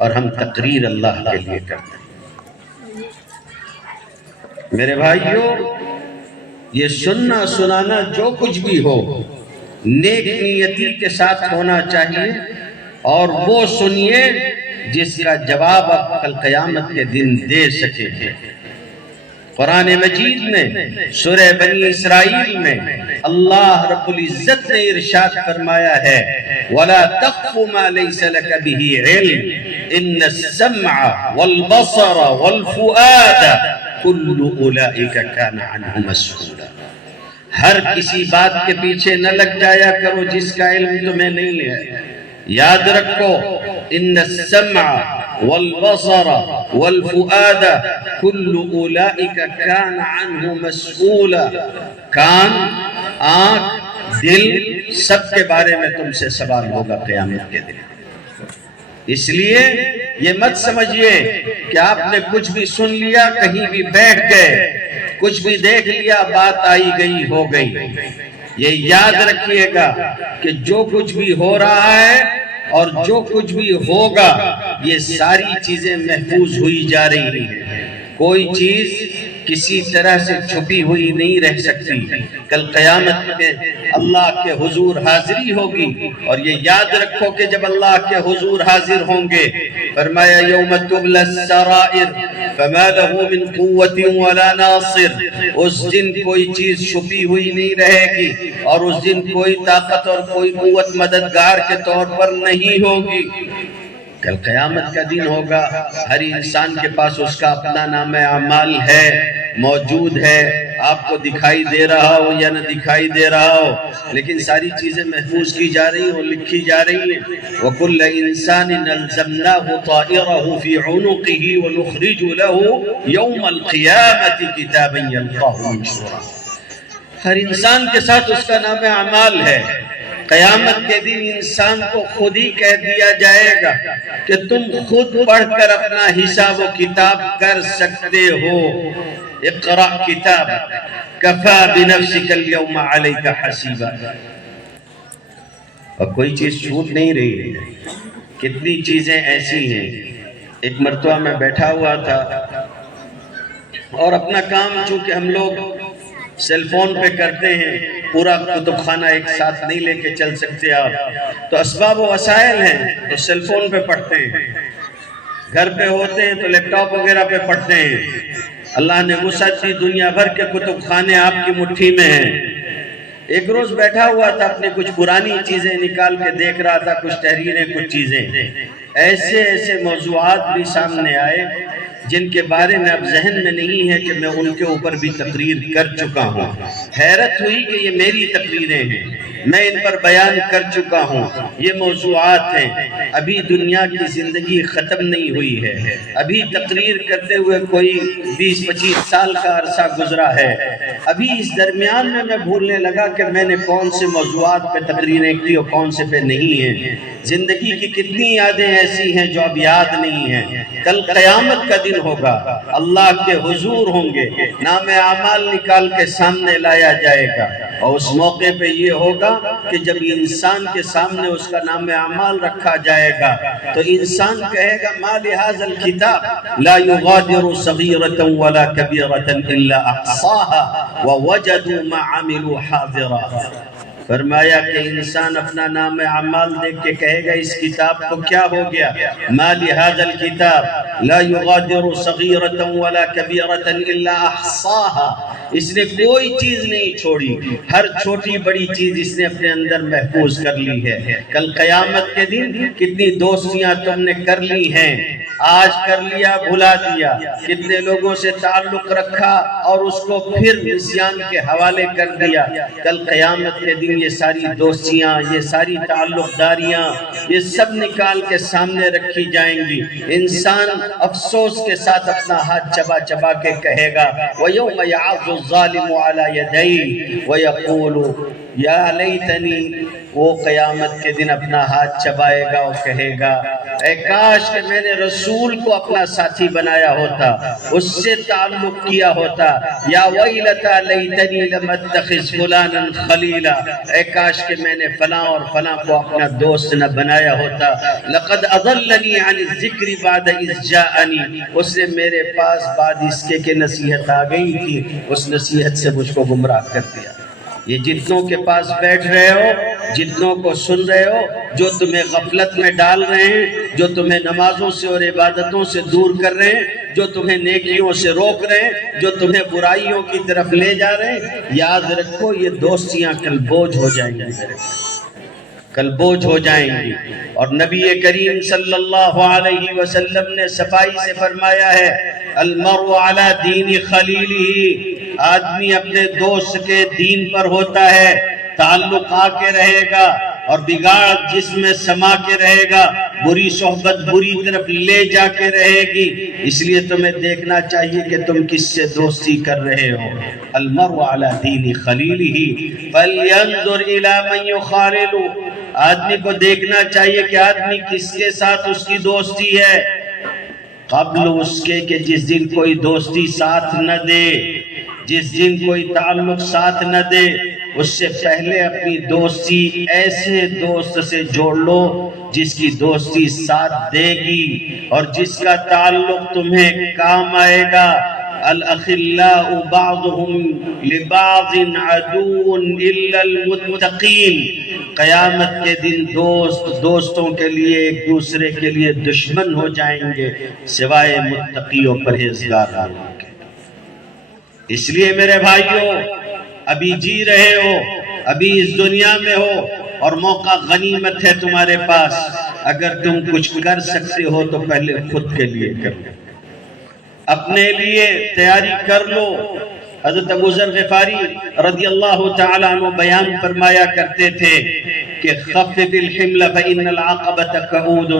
اور ہم تقریر اللہ کے لیے کرتے ہیں۔ میرے بھائیوں، یہ سننا سنانا جو کچھ بھی ہو نیک نیتی کے ساتھ ہونا چاہیے، اور وہ سنیے جس کا جواب آپ کل قیامت کے دن دے سکے۔ قرآن مجید میں سورہ بنی اسرائیل میں اللہ رب العزت نے ارشاد فرمایا ہے وَلَا تَقْفُ مَا لَيْسَ لَكَ بِهِ عِلْمٍ إِنَّ السَّمْعَ وَالْبَصَرَ وَالْفُؤَادَ كُلُّ أُولَئِكَ كَانَ عَنْهُ مَسْئُولًا۔ ہر کسی بات کے پیچھے نہ لگ جایا کرو جس کا علم تمہیں نہیں ہے۔ یاد رکھو ان السمع والبصر والفؤاد كل اولئک کان عنہ مسئولا۔ کان، آنکھ، دل، سب کے بارے میں تم سے سوال ہوگا قیامت کے دن۔ اس لیے یہ مت سمجھیے کہ آپ نے کچھ بھی سن لیا، کہیں بھی بیٹھ گئے، کچھ بھی دیکھ لیا، بات آئی گئی ہو گئی۔ یہ یاد رکھیے گا کہ جو کچھ بھی ہو رہا ہے اور جو کچھ بھی ہوگا یہ ساری چیزیں محفوظ ہوئی جا رہی ہیں۔ کوئی چیز کسی طرح سے چھپی ہوئی نہیں رہ سکتی۔ کل قیامت میں اللہ کے حضور حاضری ہوگی، اور یہ یاد رکھو کہ جب اللہ کے حضور حاضر ہوں گے فرمایا یوم تبلی السرائر فما له من قوت ولا ناصر۔ اس دن کوئی چیز چھپی ہوئی نہیں رہے گی، اور اس دن کوئی طاقت اور کوئی قوت مددگار کے طور پر نہیں ہوگی۔ کل قیامت کا دن ہوگا، ہر انسان کے پاس اس کا اپنا نام اعمال ہے، موجود ہے، آپ کو دکھائی دے رہا ہو یا نہ دکھائی دے رہا ہو، لیکن ساری چیزیں محفوظ کی جا رہی ہیں اور لکھی جا رہی ہیں۔ وَكُلَّ إِنسَانٍ أَلْزَمْنَاهُ طَائِرَهُ فِي عُنُقِهِ وَنُخْرِجُ لَهُ يَوْمَ الْقِيَامَةِ كِتَابًا يَلْقَاهُ مَنشُورًا۔ ہر انسان کے ساتھ اس کا نام اعمال ہے۔ قیامت کے دن انسان کو خود ہی کہہ دیا جائے گا کہ تم خود پڑھ کر اپنا حساب و کتاب کر سکتے ہو۔ اقرأ کتاب کفا بنفسک اليوم علیک حسیبا۔ اور کوئی چیز چھوٹ نہیں رہی ہے، کتنی چیزیں ایسی ہیں۔ ایک مرتبہ میں بیٹھا ہوا تھا اور اپنا کام چونکہ ہم لوگ سیل فون پہ کرتے ہیں، پورا کتب خانہ ایک ساتھ نہیں لے کے چل سکتے آپ، تو اسباب و وسائل ہیں تو سیل فون پہ پڑھتے ہیں، گھر پہ ہوتے ہیں تو لیپ ٹاپ وغیرہ پہ پڑھتے ہیں۔ اللہ نے وسعت دی، دنیا بھر کے کتب خانے آپ کی مٹھی میں ہیں۔ ایک روز بیٹھا ہوا تھا، اپنی کچھ پرانی چیزیں نکال کے دیکھ رہا تھا، کچھ تحریریں، کچھ چیزیں، ایسے موضوعات بھی سامنے آئے جن کے بارے میں اب ذہن میں نہیں ہے کہ میں ان کے اوپر بھی تقریر کر چکا ہوں۔ حیرت ہوئی کہ یہ میری تقریریں ہیں، میں ان پر بیان کر چکا ہوں، یہ موضوعات ہیں۔ ابھی دنیا کی زندگی ختم نہیں ہوئی ہے، ابھی تقریر کرتے ہوئے کوئی 20-25 سال کا عرصہ گزرا ہے۔ ابھی اس درمیان میں بھولنے لگا کہ میں نے کون سے موضوعات پہ تقریریں کی اور کون سے پہ نہیں ہیں۔ زندگی کی کتنی یادیں ایسی ہیں جو اب یاد نہیں ہیں۔ کل قیامت کا دن ہوگا، اللہ کے حضور ہوں گے، نام اعمال نکال کے سامنے لایا جائے گا، اور اس موقع پہ یہ ہوگا کہ جب انسان کے سامنے اس کا نام اعمال رکھا جائے گا تو انسان کہے گا ما لہذا الکتاب لا یغادر صغیرۃ ولا کبیرۃ الا احصاها ووجدوا ما عملوا حاضرا۔ فرمایا کہ انسان اپنا نام اعمال دیکھ کے کہے گا اس کتاب کو کیا ہو گیا، ما لہذا الکتاب لا یغادر صغیرۃ ولا کبیرۃ الا احصاها۔ اس نے کوئی چیز نہیں چھوڑی، ہر چھوٹی بڑی چیز اس نے اپنے اندر محفوظ کر لی ہے۔ کل قیامت کے دن کتنی دوستیاں تم نے کر لی ہیں، آج کر لیا بھلا دیا، کتنے لوگوں سے تعلق رکھا اور اس کو پھر نسیان کے حوالے کر دیا۔ کل قیامت کے دن یہ ساری دوستیاں، یہ ساری تعلق داریاں، یہ سب نکال کے سامنے رکھی جائیں گی۔ انسان افسوس کے ساتھ اپنا ہاتھ چبا چبا کے کہے گا وَيَوْمَ يَعَضُّ الظَّالِمُ عَلَى يَدَيْهِ وَيَقُولُ یا لیتنی۔ وہ قیامت کے دن اپنا ہاتھ چبائے گا اور کہے گا اے کاش کہ میں نے رسول کو اپنا ساتھی بنایا ہوتا، اس سے تعلق کیا ہوتا۔ یا ویلتا لیتنی لم اتخذ فلانا خلیلا، اے کاش کہ میں نے فلاں اور فلاں کو اپنا دوست نہ بنایا ہوتا۔ لقد اضلنی عن الذکر بعد اذ جاءنی، اس نے میرے پاس بعد اس کے نصیحت آ گئی تھی، اس نصیحت سے مجھ کو گمراہ کر دیا۔ یہ جتنوں کے پاس بیٹھ رہے ہو، جتنوں کو سن رہے ہو، جو تمہیں غفلت میں ڈال رہے ہیں، جو تمہیں نمازوں سے اور عبادتوں سے دور کر رہے ہیں، جو تمہیں نیکیوں سے روک رہے ہیں، جو تمہیں برائیوں کی طرف لے جا رہے ہیں، یاد رکھو یہ دوستیاں کل بوجھ ہو جائیں گی، کل بوجھ ہو جائیں گی۔ اور نبی کریم صلی اللہ علیہ وسلم نے صفائی سے فرمایا ہے، المرء علی دین خلیلہ، آدمی اپنے دوست کے دین پر ہوتا ہے، تعلق آ کے رہے گا اور بگاڑ جس میں سما کے رہے گا، بری صحبت بری طرف لے جا کے رہے گی۔ اس لیے تمہیں دیکھنا چاہیے کہ تم کس سے دوستی کر رہے ہو۔ المرء علی دین خلیلہ فلینظر الی من یخالل، آدمی کو دیکھنا چاہیے کہ آدمی کس کے ساتھ اس کی دوستی ہے، قبل اس کے کہ جس دن کوئی دوستی ساتھ نہ دے، جس دن کوئی تعلق ساتھ نہ دے، اس سے پہلے اپنی دوستی ایسے دوست سے جوڑ لو جس کی دوستی ساتھ دے گی اور جس کا تعلق تمہیں کام آئے گا۔ الاخلاء بعضهم لبعض عدو الا المتقین، قیامت کے دن دوستوں کے لیے ایک دوسرے کے لیے دشمن ہو جائیں گے سوائے متقی و پرہیزگار لوگوں کے۔ اس لیے میرے بھائیوں، ابھی جی رہے ہو، ابھی اس دنیا میں ہو اور موقع غنیمت ہے تمہارے پاس، اگر تم کچھ کر سکتے ہو تو پہلے خود کے لیے کرو، اپنے لیے تیاری کر لو۔ حضرت ابو ذر غفاری رضی اللہ تعالیٰ عنہ بیان فرمایا کرتے تھے کہ خفف الحمل فإن العقبۃ کعود،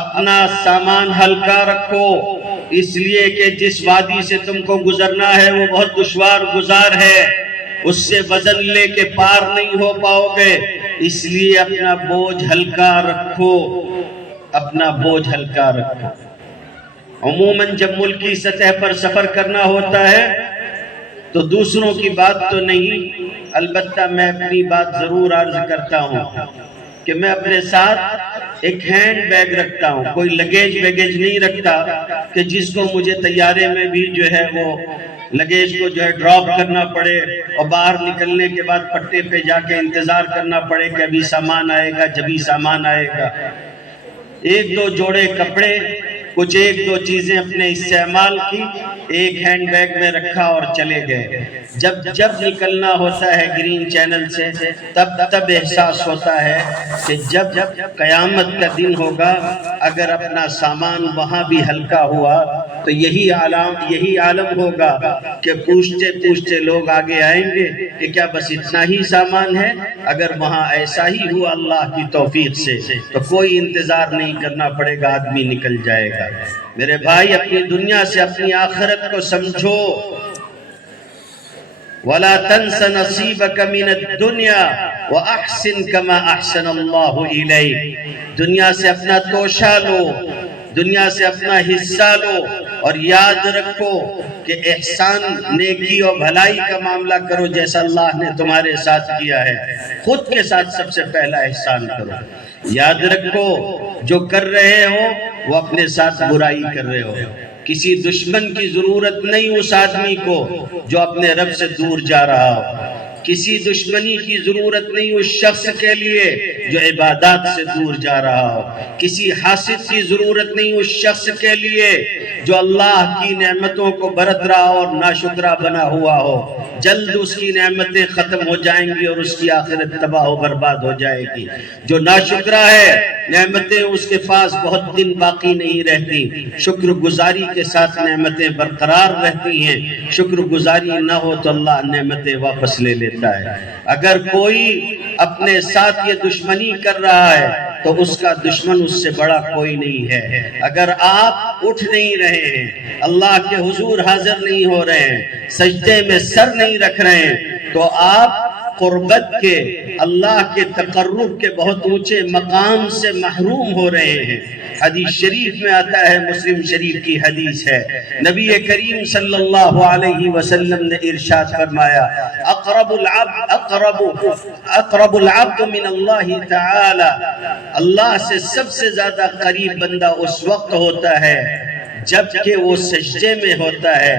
اپنا سامان ہلکا رکھو، اس لیے کہ جس وادی سے تم کو گزرنا ہے وہ بہت دشوار گزار ہے، اس سے وزن لے کے پار نہیں ہو پاؤ گے، اس لیے اپنا بوجھ ہلکا رکھو، اپنا بوجھ ہلکا رکھو۔ عموماً جب ملکی سطح پر سفر کرنا ہوتا ہے تو دوسروں کی بات تو نہیں، البتہ میں اپنی بات ضرور عرض کرتا ہوں کہ میں اپنے ساتھ ایک ہینڈ بیگ رکھتا ہوں، کوئی لگیج ویگیج نہیں رکھتا کہ جس کو مجھے طیارے میں بھی جو ہے وہ لگیج کو جو ہے ڈراپ کرنا پڑے اور باہر نکلنے کے بعد پٹے پہ جا کے انتظار کرنا پڑے کہ ابھی سامان آئے گا، جبھی سامان آئے گا۔ ایک دو جوڑے کپڑے، کچھ ایک دو چیزیں اپنے استعمال کی، ایک ہینڈ بیگ میں رکھا اور چلے گئے۔ جب نکلنا ہوتا ہے گرین چینل سے تب احساس ہوتا ہے کہ جب قیامت کا دن ہوگا اگر اپنا سامان وہاں بھی ہلکا ہوا تو یہی عالم ہوگا کہ پوچھتے پوچھتے لوگ آگے آئیں گے کہ کیا بس اتنا ہی سامان ہے؟ اگر وہاں ایسا ہی ہوا اللہ کی توفیق سے تو کوئی انتظار نہیں کرنا پڑے گا، آدمی نکل جائے گا۔ میرے بھائی، اپنی دنیا سے اپنی آخرت کو سمجھو۔ وَلَا تَنْسَ نَصِيبَكَ مِنَ الدُّنْيَا وَأَحْسِنْ كَمَا أَحْسَنَ اللَّهُ إِلَيْكَ، دنیا سے اپنا توشہ لو، دنیا سے اپنا حصہ لو اور یاد رکھو کہ احسان، نیکی اور بھلائی کا معاملہ کرو جیسا اللہ نے تمہارے ساتھ کیا ہے، خود کے ساتھ سب سے پہلا احسان کرو۔ یاد رکھو جو کر رہے ہو وہ اپنے ساتھ برائی کر رہے ہو، کسی دشمن کی ضرورت نہیں اس آدمی کو جو اپنے رب سے دور جا رہا ہو، کسی دشمنی کی ضرورت نہیں اس شخص کے لیے جو عبادات سے دور جا رہا ہو، کسی حاسد کی ضرورت نہیں اس شخص کے لیے جو اللہ کی نعمتوں کو برت رہا اور ناشکرہ بنا ہوا ہو۔ جلد اس کی نعمتیں ختم ہو جائیں گی اور اس کی آخرت تباہ و برباد ہو جائے گی۔ جو ناشکرہ ہے نعمتیں اس کے پاس بہت دن باقی نہیں رہتی، شکر گزاری کے ساتھ نعمتیں برقرار رہتی ہیں، شکر گزاری نہ ہو تو اللہ نعمتیں واپس لے لیتا ہے۔ اگر کوئی اپنے ساتھ یہ دشمنی کر رہا ہے تو اس کا دشمن اس سے بڑا کوئی نہیں ہے۔ اگر آپ اٹھ نہیں رہے ہیں، اللہ کے حضور حاضر نہیں ہو رہے ہیں، سجدے میں سر نہیں رکھ رہے ہیں، تو آپ قربت کے، اللہ کے تقرب کے بہت اونچے مقام سے محروم ہو رہے ہیں۔ حدیث شریف میں آتا ہے، مسلم شریف کی حدیث ہے، نبی کریم صلی اللہ علیہ وسلم نے ارشاد فرمایا، اقرب العبد من اللہ تعالی، اللہ سے سب سے زیادہ قریب بندہ اس وقت ہوتا ہے جبکہ وہ سجدے میں ہوتا ہے۔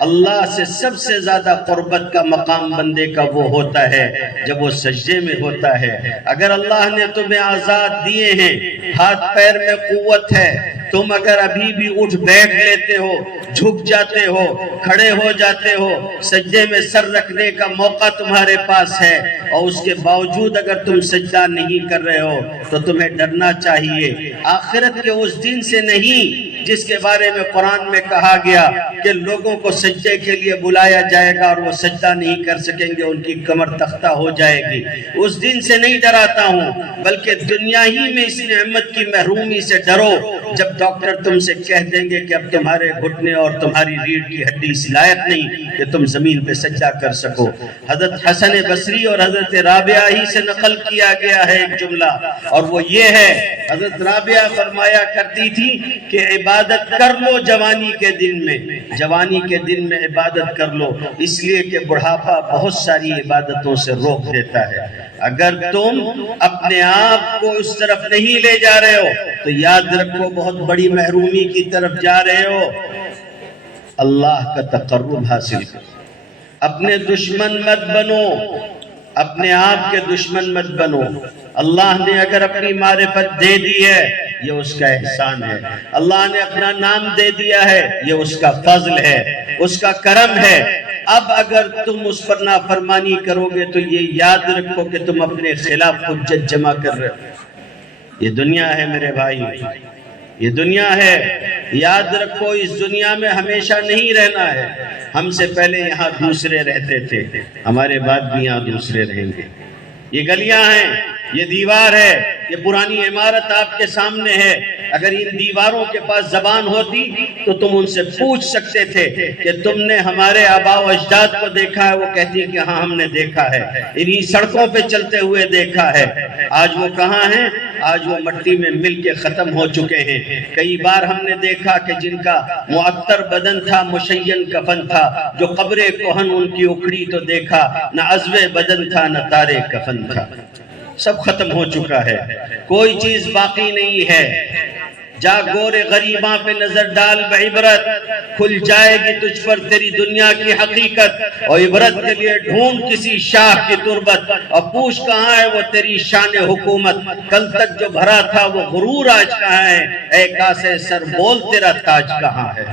اللہ سے سب سے زیادہ قربت کا مقام بندے کا وہ ہوتا ہے جب وہ سجدے میں ہوتا ہے۔ اگر اللہ نے تمہیں آزاد دیے ہیں، ہاتھ پیر میں قوت ہے، تم اگر ابھی بھی اٹھ بیٹھ لیتے ہو، جھک جاتے ہو، کھڑے ہو جاتے ہو، سجدے میں سر رکھنے کا موقع تمہارے پاس ہے، اور اس کے باوجود اگر تم سجدہ نہیں کر رہے ہو تو تمہیں ڈرنا چاہیے آخرت کے اس دن سے نہیں جس کے بارے میں قرآن میں کہا گیا کہ لوگوں کو سجدے کے لیے بلایا جائے گا اور وہ سجدہ نہیں کر سکیں گے، ان کی کمر تختہ ہو جائے گی۔ اس دن سے نہیں ڈراتا ہوں، بلکہ دنیا ہی میں اس نعمت کی محرومی سے ڈرو جب ڈاکٹر تم سے کہہ دیں گے کہ اب تمہارے گھٹنے اور تمہاری ریڑھ کی ہڈی اس لائق نہیں کہ تم زمین پہ سجدہ کر سکو۔ حضرت حسن بصری اور حضرت رابعہ ہی سے نقل کیا گیا ہے ایک جملہ، اور وہ یہ ہے، حضرت رابعہ فرمایا کرتی تھی کہ عبادت کر لو جوانی کے دن میں، جوانی کے دن میں عبادت کر لو، اس لیے کہ بڑھاپا بہت ساری عبادتوں سے روک دیتا ہے۔ اگر تم اپنے آپ کو اس طرف نہیں لے جا رہے ہو تو یاد رکھو بہت بڑی محرومی کی طرف جا رہے ہو۔ اللہ کا تقرب حاصل کرو، اپنے دشمن مت بنو، اپنے آپ کے دشمن مت بنو۔ اللہ نے اگر اپنی معرفت دے دی ہے یہ اس کا احسان ہے، اللہ نے اپنا نام دے دیا ہے یہ اس کا فضل ہے، اس کا کرم ہے۔ اب اگر تم اس پر نافرمانی کرو گے تو یہ یاد رکھو کہ تم اپنے خلاف حجت جمع کر رہے ہو۔ یہ دنیا ہے میرے بھائی، یہ دنیا ہے، یاد رکھو اس دنیا میں ہمیشہ نہیں رہنا ہے۔ ہم سے پہلے یہاں دوسرے رہتے تھے، ہمارے بعد بھی یہاں دوسرے رہیں گے۔ یہ گلیاں ہیں، یہ دیوار ہے، یہ پرانی عمارت آپ کے سامنے ہے۔ اگر ان دیواروں کے پاس زبان ہوتی تو تم ان سے پوچھ سکتے تھے کہ تم نے ہمارے آباء و اجداد کو دیکھا ہے؟ وہ کہتی کہ ہاں ہم نے دیکھا ہے، انہی سڑکوں پہ چلتے ہوئے دیکھا ہے۔ آج وہ کہاں ہیں؟ آج وہ مٹی میں مل کے ختم ہو چکے ہیں۔ کئی بار ہم نے دیکھا کہ جن کا معطر بدن تھا، مشین کفن تھا، جو قبر کوہن ان کی اکھڑی تو دیکھا، نہ عزو بدن تھا نہ تارے کفن تھا، سب ختم ہو چکا ہے، کوئی چیز باقی نہیں ہے۔ جا گورے غریباں پہ نظر ڈال بعبرت، کھل جائے گی تجھ پر تیری دنیا کی حقیقت، اور عبرت کے لیے ڈھونڈ کسی شاہ کی تربت، اور پوچھ کہاں ہے وہ تیری شان حکومت، کل تک جو بھرا تھا وہ غرور آج کہاں ہے، اے کاسے سر بول تیرا تاج کہاں ہے۔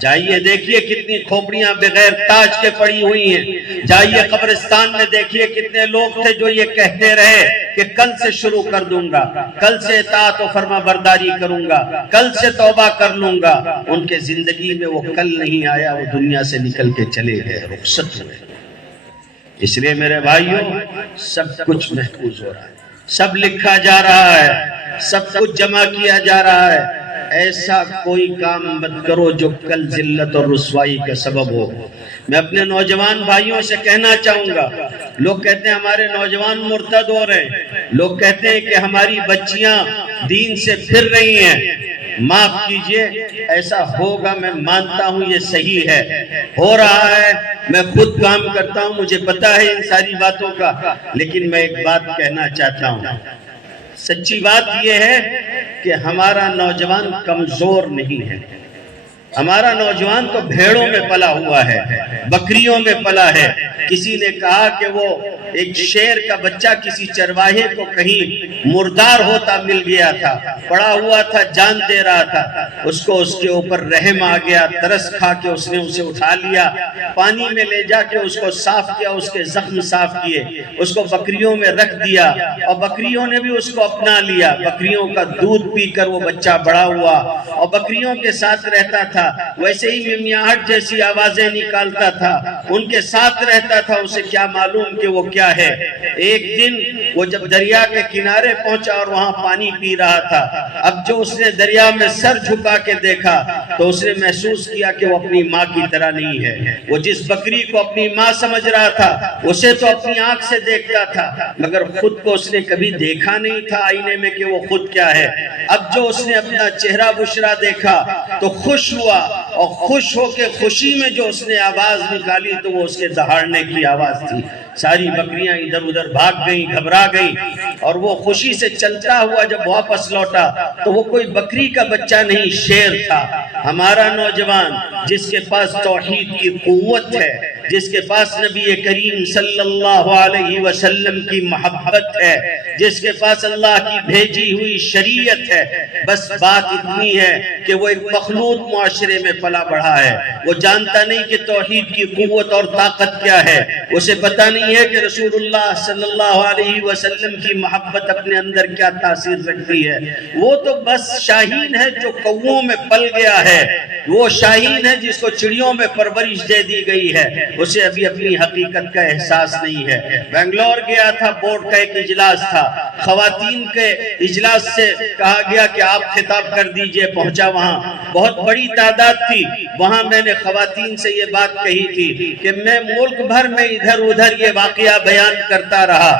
جائیے دیکھیے کتنی کھوپڑیاں بغیر تاج کے پڑی ہوئی ہیں، جائیے قبرستان میں دیکھیے کتنے لوگ تھے جو یہ کہتے رہے کہ کل سے شروع کر دوں گا، کل سے اطاعت و فرما برداری کروں گا، کل سے توبہ کر لوں گا۔ ان کے زندگی میں وہ کل نہیں آیا، وہ دنیا سے نکل کے چلے گئے، رخصت ہوئے۔ اس لیے میرے بھائیوں سب کچھ محفوظ ہو رہا ہے، سب لکھا جا رہا ہے، سب کچھ جمع کیا جا رہا ہے۔ ایسا کوئی کام مت کرو جو کل ذلت اور رسوائی کا سبب ہو۔ میں اپنے نوجوان بھائیوں سے کہنا چاہوں گا، لوگ کہتے ہیں ہمارے نوجوان مرتد ہو رہے ہیں، لوگ کہتے ہیں کہ ہماری بچیاں دین سے پھر رہی ہیں۔ معاف کیجئے، ایسا ہوگا، میں مانتا ہوں یہ صحیح ہے، ہو رہا ہے، میں خود کام کرتا ہوں، مجھے پتا ہے ان ساری باتوں کا، لیکن میں ایک بات کہنا چاہتا ہوں، سچی بات یہ ہے کہ ہمارا نوجوان کمزور نہیں ہے، ہمارا نوجوان تو بھیڑوں میں پلا ہوا ہے، بکریوں میں پلا ہے۔ کسی نے کہا کہ وہ ایک شیر کا بچہ کسی چرواہے کو کہیں مردار ہوتا مل گیا تھا، پڑا ہوا تھا، جان دے رہا تھا، اس کو اس کے اوپر رحم آ گیا، ترس کھا کے اس نے اسے اٹھا لیا، پانی میں لے جا کے اس کو صاف کیا، اس کے زخم صاف کیے، اس کو بکریوں میں رکھ دیا، اور بکریوں نے بھی اس کو اپنا لیا، بکریوں کا دودھ پی کر وہ بچہ بڑا ہوا اور بکریوں کے ساتھ رہتا تھا۔ تھا ویسے ہی ممیاہٹ جیسی آوازیں نکالتا تھا، ان کے ساتھ رہتا تھا، اسے کیا معلوم کہ وہ کیا ہے۔ ایک دن وہ جب دریا کے کنارے پہنچا اور وہاں پانی پی رہا تھا، اب جو اس نے دریا میں سر جھکا کے دیکھا تو اس نے محسوس کیا کہ وہ اپنی ماں کی طرح نہیں ہے۔ وہ جس بکری کو اپنی ماں سمجھ رہا تھا اسے تو اپنی آنکھ سے دیکھتا تھا، مگر خود کو اس نے کبھی دیکھا نہیں تھا آئینے میں کہ وہ خود کیا ہے۔ اب جو اس نے اپنا چہرہ بشرا دیکھا تو خوش ہوا، اور خوش ہو کے خوشی میں جو اس نے آواز نکالی تو وہ اس کے دہاڑنے کی آواز تھی۔ ساری بکریاں ادھر ادھر بھاگ گئیں، گھبرا گئیں، اور وہ خوشی سے چلتا ہوا جب واپس لوٹا تو وہ کوئی بکری کا بچہ نہیں، شیر تھا۔ ہمارا نوجوان جس کے پاس توحید کی قوت ہے، جس کے پاس نبی کریم صلی اللہ علیہ وسلم کی محبت ہے، جس کے پاس اللہ کی بھیجی ہوئی شریعت ہے، بس بات اتنی ہے کہ وہ ایک مخلوط معاشرے میں پلا بڑھا ہے۔ وہ جانتا نہیں کہ توحید کی قوت اور طاقت کیا ہے، اسے پتہ نہیں ہے کہ رسول اللہ صلی اللہ علیہ وسلم کی محبت اپنے اندر کیا تاثیر رکھتی ہے۔ وہ تو بس شاہین ہے جو کووں میں پل گیا ہے، وہ شاہین ہے جس کو چڑیوں میں پرورش دے دی گئی ہے، اسے ابھی اپنی حقیقت کا احساس نہیں ہے۔ بنگلور گیا تھا، بورڈ کا ایک اجلاس تھا، خواتین کے اجلاس سے کہا گیا کہ آپ خطاب کر دیجئے، پہنچا وہاں، بہت بڑی تعداد تھی وہاں۔ میں نے خواتین سے یہ بات کہی تھی کہ میں ملک بھر میں ادھر ادھر یہ واقعہ بیان کرتا رہا،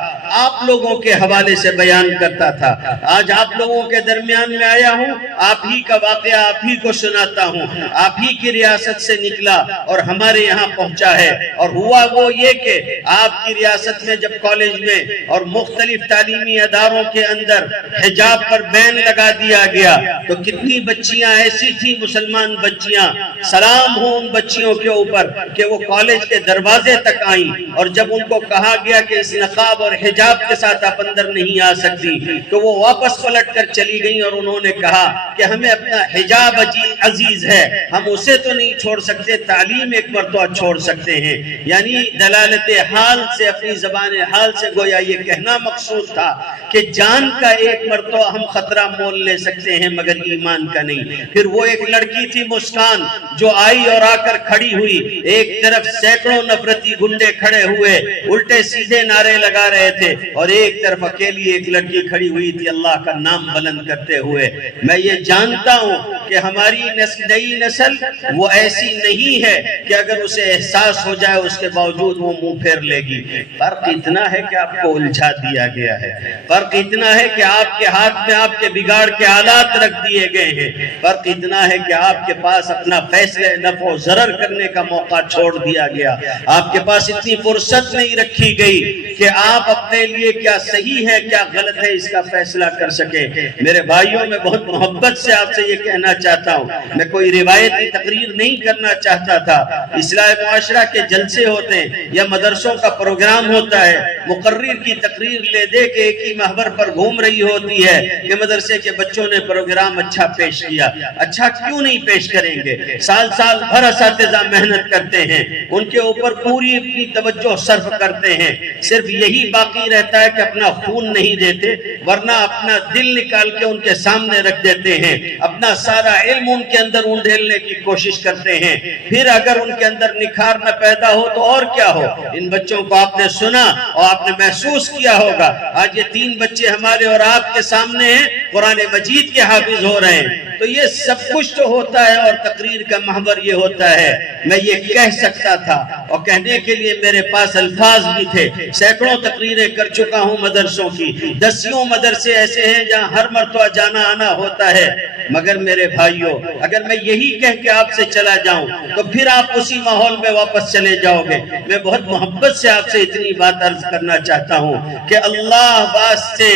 آپ لوگوں کے حوالے سے بیان کرتا تھا، آج آپ لوگوں کے درمیان میں آیا ہوں، آپ ہی کا واقعہ آپ ہی کو سناتا ہوں۔ آپ ہی کی ریاست سے نکلا اور ہمارے یہاں پہنچا ہے، اور ہوا وہ یہ کہ آپ کی ریاست میں جب کالج میں اور مختلف تعلیمی اداروں کے اندر حجاب پر بین لگا دیا گیا تو کتنی بچیاں ایسی تھیں، مسلمان بچیاں، سلام ہو ان بچیوں کے اوپر کہ وہ کالج کے دروازے تک آئیں، اور جب ان کو کہا گیا کہ اس نقاب اور حجاب کے ساتھ آپ اندر نہیں آ سکتی تو وہ واپس پلٹ کر چلی گئیں، اور انہوں نے کہا کہ ہمیں اپنا حجاب عزیز ہے، ہم اسے تو نہیں چھوڑ سکتے، تعلیم ایک مرتبہ چھوڑ سکتے ہیں۔ یعنی دلالت حال سے، اپنی زبان حال سے گویا یہ کہنا مقصود تھا کہ جان کا ایک مرتبہ ہم خطرہ مول لے سکتے ہیں مگر ایمان کا نہیں۔ پھر وہ ایک لڑکی تھی مسکان جو آئی اور آ کر کھڑی ہوئی، ایک طرف سینکڑوں نفرتی گنڈے کھڑے ہوئے الٹے سیدھے نعرے لگا رہے تھے، اور ایک طرف اکیلی ایک لڑکی کھڑی ہوئی تھی اللہ کا نام بلند کرتے ہوئے۔ میں یہ جانتا ہوں کہ ہماری نئی نسل وہ ایسی نہیں ہے کہ اگر اسے احساس ہو جائے اس کے باوجود وہ منہ پھیر لے گی۔ فرق اتنا ہے کہ آپ کو الجھا دیا گیا ہے، فرق اتنا ہے کہ آپ کے ہاتھ میں آپ کے بگاڑ کے آلات رکھ دیے گئے ہیں، فرق اتنا ہے کہ آپ کے پاس اپنا فیصلے نفع و ضرر کرنے کا موقع چھوڑ دیا گیا، آپ کے پاس اتنی فرصت نہیں رکھی گئی کہ آپ اپنے لیے کیا صحیح ہے کیا غلط ہے اس کا فیصلہ کر سکے۔ میرے بھائیوں، میں بہت محبت سے آپ سے یہ کہنا چاہتا ہوں، میں کوئی روایتی تقریر نہیں کرنا چاہتا تھا۔ اصلاح معاشرہ کے جلسے ہوتے ہیں یا مدرسوں کا پروگرام ہوتا ہے، مقرر کی تقریر لے دے کے ایک ہی محور پر گھوم رہی ہوتی ہے کہ مدرسے کے بچوں نے پروگرام اچھا پیش کیا۔ اچھا کیوں نہیں پیش کریں گے؟ سال سال بھر اساتذہ محنت کرتے ہیں، ان کے اوپر پوری اپنی توجہ صرف کرتے ہیں، صرف یہی باقی رہتا ہے کہ اپنا خون نہیں دیتے، ورنہ اپنا دل نکال کے ان کے سامنے رکھ دیتے ہیں، اپنا سارا علم ان کے اندر اونڈھیلنے کی کوشش کرتے ہیں۔ پھر اگر ان کے اندر نکھار نہ پیدا ہو تو اور کیا ہو؟ ان بچوں کو آپ نے سنا اور آپ نے محسوس کیا ہوگا، آج یہ 3 بچے ہمارے اور آپ کے سامنے ہیں، قرآن مجید کے حافظ ہو رہے ہیں، تو یہ سب کچھ تو ہوتا ہے، اور تقریر کا محور یہ ہوتا ہے۔ میں یہ کہہ سکتا تھا اور کہنے کے لیے میرے پاس الفاظ بھی تھے، سینکڑوں تقریریں کر چکا ہوں مدرسوں کی، دسیوں مدرسے ایسے ہیں جہاں ہر مرتبہ جانا آنا ہوتا ہے، مگر میرے بھائیوں اگر میں یہی کہہ کے آپ سے چلا جاؤں تو پھر آپ اسی ماحول میں واپس چلے جاؤ گے۔ میں بہت محبت سے آپ سے اتنی بات عرض کرنا چاہتا ہوں کہ اللہ واسطے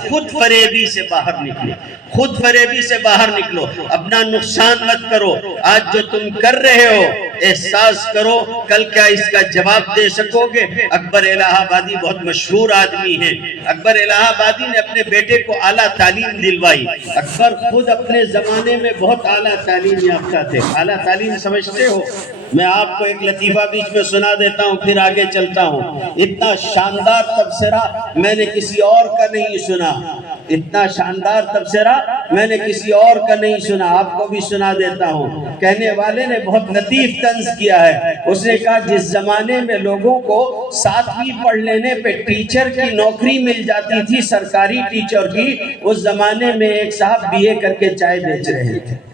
خود فریبی سے باہر نکلو، خود فریبی سے باہر نکلو، اپنا نقصان مت کرو۔ آج جو تم کر رہے ہو احساس کرو کل کیا اس کا جواب دے سکو گے۔ اکبر الہ آبادی بہت مشہور آدمی ہیں، اکبر الہ آبادی نے اپنے بیٹے کو اعلیٰ تعلیم دلوائی۔ اکبر خود اپنے زمانے میں بہت اعلیٰ تعلیم یافتہ تھے۔ اعلیٰ تعلیم سمجھتے ہو؟ میں آپ کو ایک لطیفہ بیچ میں سنا دیتا ہوں پھر آگے چلتا ہوں۔ اتنا شاندار تبصرہ میں نے کسی اور کا نہیں سنا۔ اتنا شاندار تبصرہ میں نے کسی اور کا نہیں سنا، آپ کو بھی سنا دیتا ہوں۔ کہنے والے نے بہت لطیف طنز کیا ہے، اس نے کہا جس زمانے میں لوگوں کو 7ویں پڑھ لینے پہ ٹیچر کی نوکری مل جاتی تھی، سرکاری ٹیچر کی، اس زمانے میں ایک صاحب BA کر کے چائے بیچ رہے تھے۔